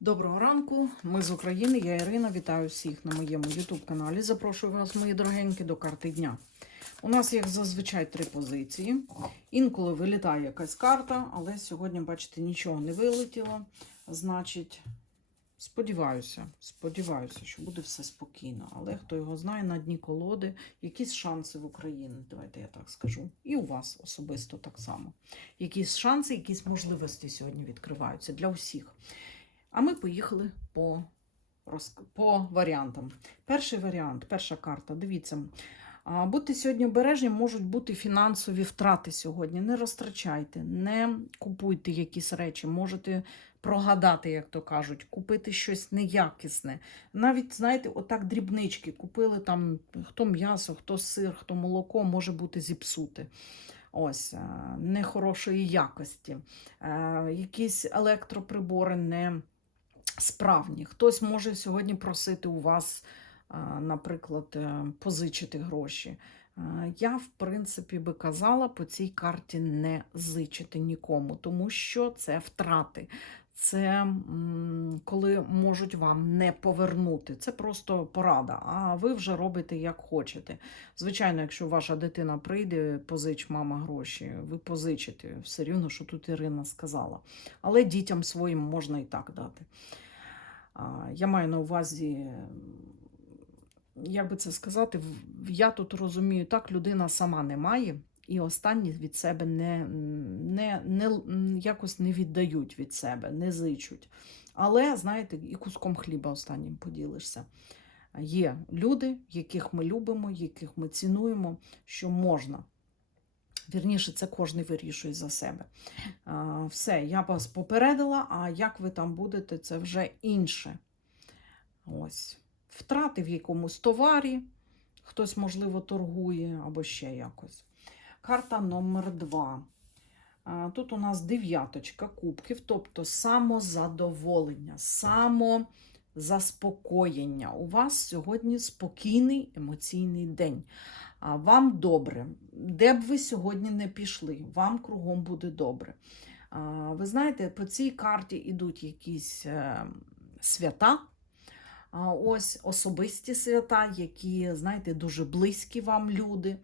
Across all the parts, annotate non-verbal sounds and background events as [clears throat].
Доброго ранку, ми з України, я Ірина. Вітаю всіх на моєму YouTube каналі. Запрошую вас, мої дорогенькі, до карти дня. У нас, як зазвичай, три позиції. Інколи вилітає якась карта, але сьогодні, бачите, нічого не вилетіло. Значить, сподіваюся, сподіваюся, що буде все спокійно. Але хто його знає, на дні колоди якісь шанси в Україні, давайте я так скажу. І у вас особисто так само. Якісь шанси, якісь можливості сьогодні відкриваються для всіх. А ми поїхали по, по варіантам. Перший варіант, перша карта. Дивіться. Будьте сьогодні обережні, можуть бути фінансові втрати сьогодні. Не розтрачайте, не купуйте якісь речі, можете прогадати, як то кажуть, купити щось неякісне. Навіть, знаєте, отак дрібнички купили там хто м'ясо, хто сир, хто молоко, може бути зіпсуте. Ось, е, нехорошої якості. Е, Якісь електроприбори не справні. Хтось може сьогодні просити у вас, е, наприклад, е, позичити гроші. Е, Я, в принципі, би казала по цій карті не зичити нікому, тому що це втрати. Це коли можуть вам не повернути. Це просто порада, а ви вже робите як хочете. Звичайно, якщо ваша дитина прийде, позич мама гроші, ви позичите. Все рівно, що тут Ірина сказала. Але дітям своїм можна і так дати. Я маю на увазі, як би це сказати, я тут розумію, так людина сама не має, і останні від себе не, не, не, якось не віддають від себе, не зичуть. Але, знаєте, і куском хліба останнім поділишся. Є люди, яких ми любимо, яких ми цінуємо, що можна. Вірніше, це кожен вирішує за себе. Все, я вас попередила, а як ви там будете, це вже інше. Ось. Втрати в якомусь товарі, хтось, можливо, торгує або ще якось. Карта номер два. Тут у нас дев'яточка кубків, тобто самозадоволення, самозаспокоєння. У вас сьогодні спокійний емоційний день. А, Вам добре. Де б ви сьогодні не пішли, вам кругом буде добре. Ви знаєте, по цій карті йдуть якісь е, свята. А, Ось особисті свята, які, знаєте, дуже близькі вам люди.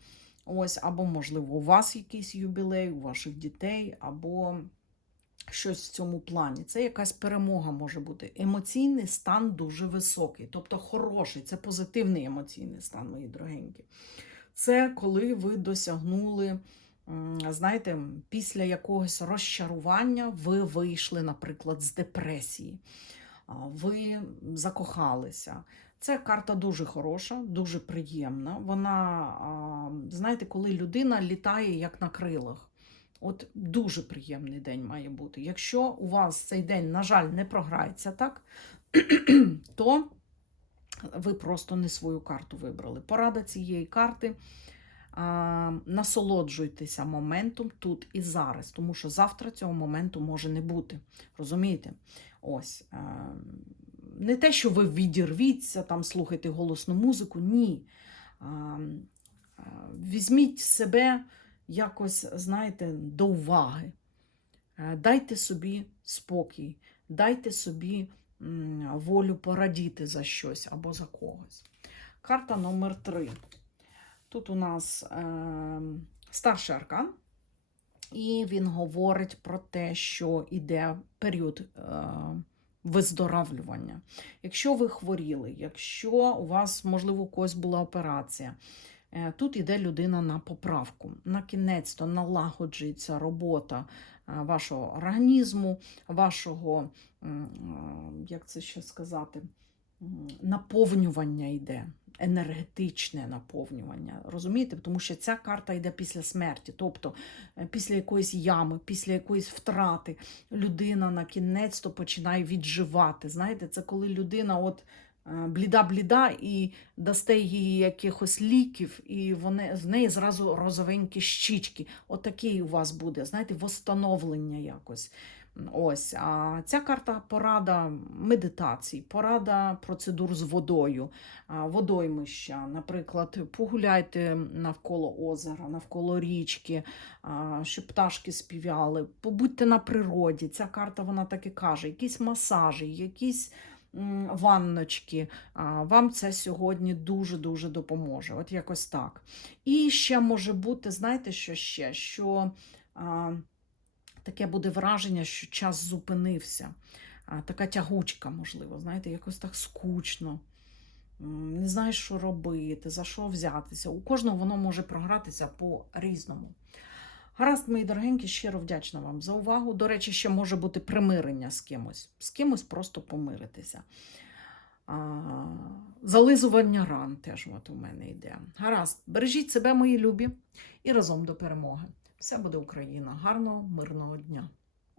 Ось, або, можливо, у вас якийсь юбілей, у ваших дітей, або щось в цьому плані. Це якась перемога може бути. Емоційний стан дуже високий, тобто хороший, це позитивний емоційний стан, мої дорогенькі. Це коли ви досягнули, знаєте, після якогось розчарування ви вийшли, наприклад, з депресії, ви закохалися. Це карта дуже хороша, дуже приємна. Вона, знаєте, коли людина літає як на крилах. От дуже приємний день має бути. Якщо у вас цей день, на жаль, не програється так, [clears throat] то ви просто не свою карту вибрали. Порада цієї карти. Насолоджуйтеся моментом тут і зараз, тому що завтра цього моменту може не бути. Розумієте? Ось. Не те, що ви відірвіться, там слухайте голосну музику, ні. Візьміть себе якось, знаєте, до уваги. Е, Дайте собі спокій, дайте собі волю порадіти за щось або за когось. Карта номер 3. Тут у нас е, старший аркан, і він говорить про те, що йде період е, виздоравлювання. Якщо ви хворіли, якщо у вас, можливо, у когось була операція, тут іде людина на поправку. На кінець-то налагоджується робота е, вашого організму, вашого, е, як це ще сказати, наповнювання йде. Енергетичне наповнювання, розумієте? Тому що ця карта йде після смерті, тобто е, після якоїсь ями, після якоїсь втрати людина на кінець то починає відживати. Знаєте, це коли людина от е, бліда-бліда і дасте їй якихось ліків, і вони, з неї зразу розовенькі щічки. Отакий у вас буде, знаєте, восстановлення якось. Ось, а ця карта порада медитацій, порада процедур з водою, водоймища. Наприклад, погуляйте навколо озера, навколо річки, щоб пташки співали, побудьте на природі. Ця карта вона так і каже: якісь масажі, якісь ванночки. Вам це сьогодні дуже-дуже допоможе. От якось так. І ще може бути, знаєте, що ще? Що а, таке буде враження, що час зупинився. А, така тягучка, можливо, знаєте, якось так скучно. Не знаєш, що робити, за що взятися. У кожного воно може програтися по-різному. Гаразд, мої дорогенькі, щиро вдячна вам за увагу. До речі, ще може бути примирення з кимось. З кимось просто помиритися. А, зализування ран теж от у мене йде. Гаразд, бережіть себе, мої любі, і разом до перемоги. Все буде Україна. Гарного, мирного дня!